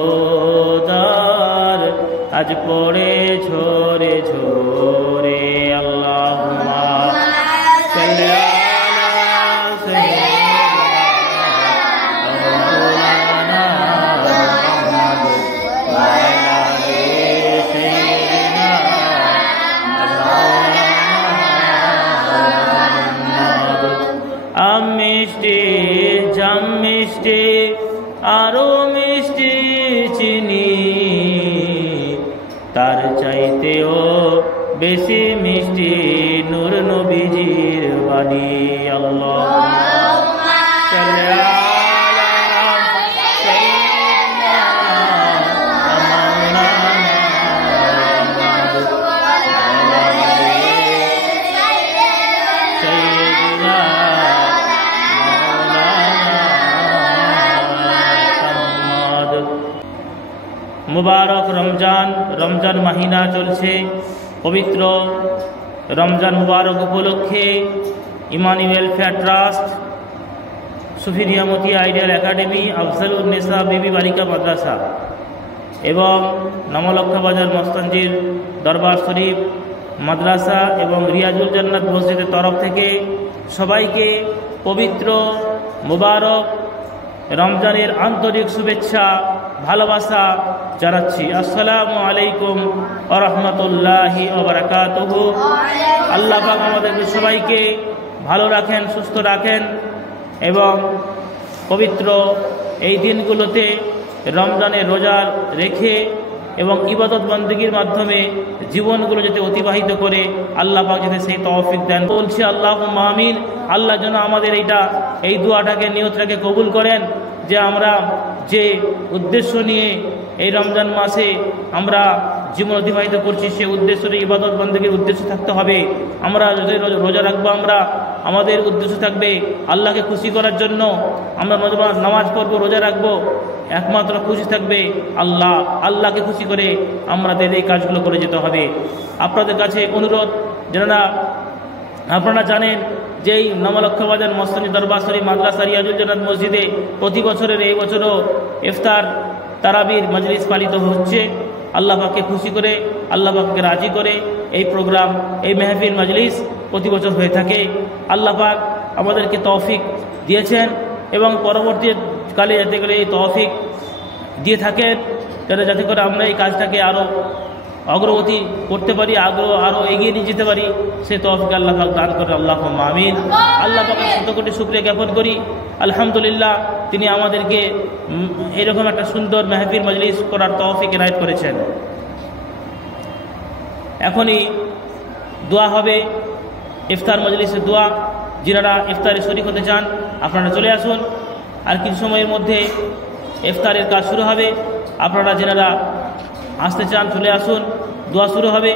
রোজার আজ পড়ে ঝরে ঝরে আল্লাহুম্মা সাল্লি আলা সাইয়্যিদিনা মাওলানা মুহাম্মদ ওয়া আলা আলি সাইয়্যিদিনা আম মিষ্টি জাম মিষ্টি আরো মিষ্টি চিনি তার চাইতেও বেশি মিষ্টি নূর নবীজির বাণী আল্লাহুম্মা সাল্লি আলা সাইয়্যিদিনা মাওলানা মুহাম্মদ ওয়া আলা আলি সাইয়্যিদিনা মুবারক রমজান রমজান মাহিনা চলছে। পবিত্র রমজান মুবারক উপলক্ষে ইমানি ওয়েলফেয়ার ট্রাস্ট, সুফি নিয়ামতি আইডিয়াল একাডেমি, আফজালুন্নেসা বিবি বালিকা মাদ্রাসা এবং নমলক্ষা বাজার মস্তানজির দরবার শরীফ মাদ্রাসা এবং রিয়াজুল জান্নাত মসজিদের তরফ থেকে সবাইকে পবিত্র মুবারক রমজানের আন্তরিক শুভেচ্ছা ভালোবাসা জানাচ্ছি। আসসালামু আলাইকুম ওয়া রাহমাতুল্লাহি ওয়া বারাকাতুহু। আল্লাহ পাক আমাদের সবাইকে ভালো রাখেন, সুস্থ রাখেন এবং পবিত্র এই দিনগুলোতে রমজানের রোজা রেখে এবং ইবাদত বন্দেগীর মাধ্যমে জীবনগুলো যাতে অতিবাহিত করে আল্লাহ পাক যাতে সেই তৌফিক দেন বলছি আল্লাহুম্মা আমিন। আল্লাহ যেন আমাদের এই দোয়াটাকে নিয়তটাকে কবুল করেন যে আমরা যে উদ্দেশ্য নিয়ে এই রমজান মাসে আমরা জীবন অতিবাহিত করছি সে উদ্দেশ্যে ইবাদত বন্দেগীর উদ্দেশ্য থাকতে হবে। আমরা যদি রোজা রাখবো আমাদের উদ্দেশ্য থাকবে আল্লাহকে খুশি করার জন্য। আমরা নামাজ পড়বো, রোজা রাখবো, একমাত্র খুশি থাকবে আল্লাহকে খুশি করে আমাদের এই কাজগুলো করে যেতে হবে। আপনাদের কাছে অনুরোধ, যারা আপনারা জানেন যে এই নমলক্ষা বাজার মস্তানজি দরবার শরীফ মাদ্রাসা রিয়াজুল জান্নাত মসজিদে প্রতি বছরের এই বছরও ইফতার তারাবির মজলিস পালিত হচ্ছে। আল্লাহ পাককে খুশি করে, আল্লাহ পাককে রাজি করে এই প্রোগ্রাম, এই মেহফিল মজলিস প্রতি বছর হয়ে থাকে। আল্লাহ পাক আমাদেরকে তৌফিক দিয়েছেন এবং পরবর্তী কালে যাতে করে এই তৌফিক দিয়ে থাকেন, যাতে করে আমরা এই কাজটাকে আরও অগ্রগতি করতে পারি, আরও এগিয়ে নিয়ে যেতে পারি, সে তৌফিক আল্লাহ পাক দান করে আল্লাহুম্মা আমিন। আল্লাহ পাকের শতকোটি শুকরিয়া জ্ঞাপন করি, আলহামদুলিল্লাহ তিনি আমাদেরকে এরকম একটা সুন্দর মেহফিল মজলিস করার তৌফিক এনায়েত করেছেন। এখনই দোয়া হবে, ইফতার মজলিসের দোয়া। যারা ইফতারে শরীক হতে চান আপনারা চলে আসুন, আর কিছু সময়ের মধ্যে ইফতারের কাজ শুরু হবে। আপনারা যারা আসতে চান চলে আসুন, দোয়া শুরু হবে।